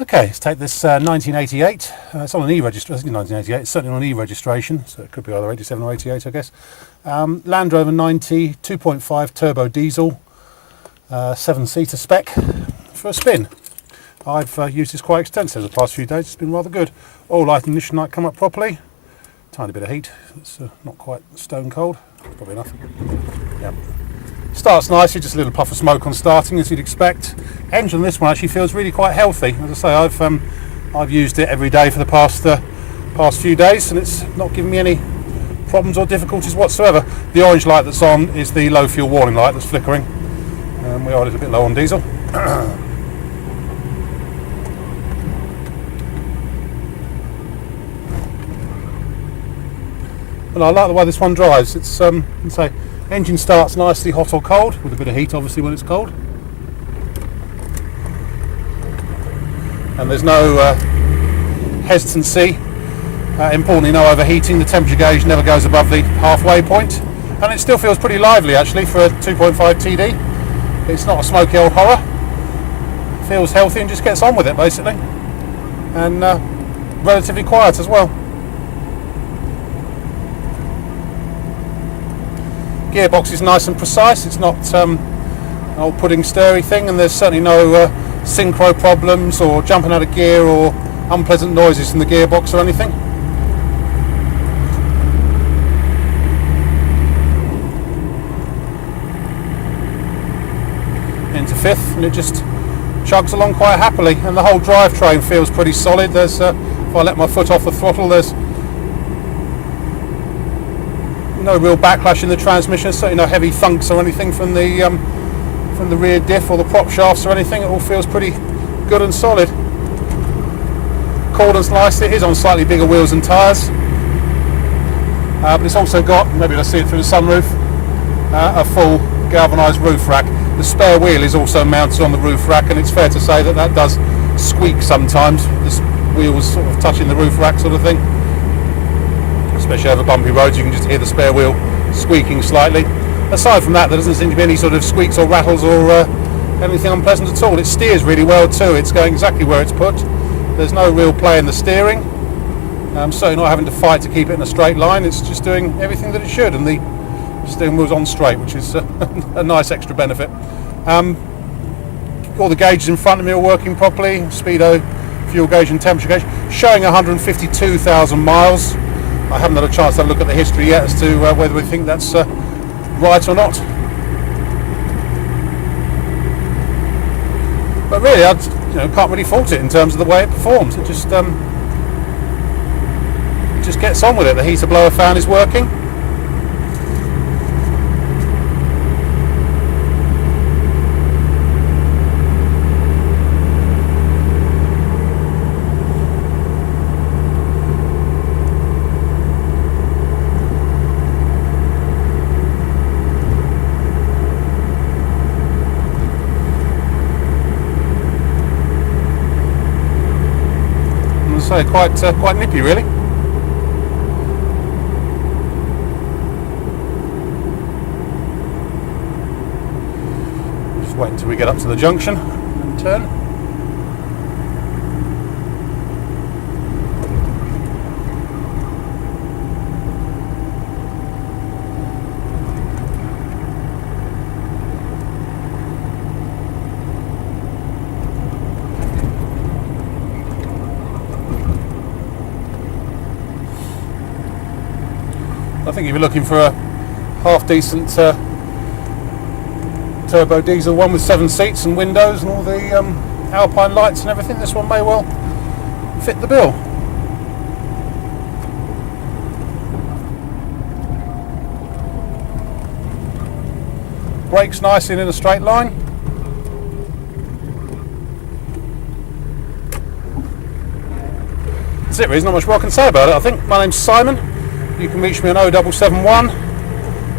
Okay, let's take this 1988. It's on an E-registration. 1988. It's certainly on an E-registration, so it could be either 87 or 88, I guess. Land Rover 90, 2.5 turbo diesel, 7-seater spec for a spin. I've used this quite extensively the past few days. It's been rather good. All light and ignition light come up properly. Tiny bit of heat. It's not quite stone cold. Probably enough. Yep. Starts nicely, just a little puff of smoke on starting, as you'd expect. Engine on this one actually feels really quite healthy. As I say, I've used it every day for the past few days, and it's not given me any problems or difficulties whatsoever. The orange light that's on is the low fuel warning light that's flickering. We are a little bit low on diesel. And I like the way this one drives. It's say engine starts nicely hot or cold, with a bit of heat obviously when it's cold. And there's no hesitancy. Importantly, no overheating. The temperature gauge never goes above the halfway point, and it still feels pretty lively actually for a 2.5 TD. It's not a smoky old horror. It feels healthy and just gets on with it basically, and relatively quiet as well. Gearbox is nice and precise. It's not an old pudding stirry thing, and there's certainly no synchro problems or jumping out of gear or unpleasant noises from the gearbox or anything. Into fifth, and it just chugs along quite happily, and the whole drivetrain feels pretty solid. There's if I let my foot off the throttle, there's no real backlash in the transmission, certainly no heavy thunks or anything from the rear diff or the prop shafts or anything. It all feels pretty good and solid. Cordon's nice. It is on slightly bigger wheels and tyres, but it's also got, maybe you'll see it through the sunroof, a full galvanised roof rack. The spare wheel is also mounted on the roof rack, and it's fair to say that that does squeak sometimes. The wheels sort of touching the roof rack sort of thing. Especially over bumpy roads, you can just hear the spare wheel squeaking slightly. Aside from that, there doesn't seem to be any sort of squeaks or rattles or anything unpleasant at all. It steers really well too. It's going exactly where it's put. There's no real play in the steering. Certainly not having to fight to keep it in a straight line. It's just doing everything that it should, and the steering wheel's on straight, which is a nice extra benefit. All the gauges in front of me are working properly. Speedo, fuel gauge and temperature gauge. Showing 152,000 miles. I haven't had a chance to have a look at the history yet as to whether we think that's right or not. But really, I can't really fault it in terms of the way it performs. It just gets on with it. The heater blower fan is working. So quite nippy really. Just wait until we get up to the junction and turn. I think if you're looking for a half-decent turbo diesel one with 7 seats and windows and all the Alpine lights and everything, this one may well fit the bill. Brakes nicely and in a straight line. That's it really, there's not much more I can say about it. I think my name's Simon. You can reach me on 0771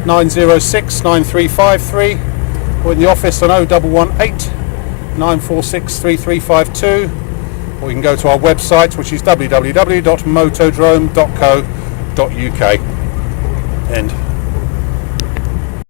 906 9353, or in the office on 0118 946 3352, or you can go to our website, which is www.motodrome.co.uk. End.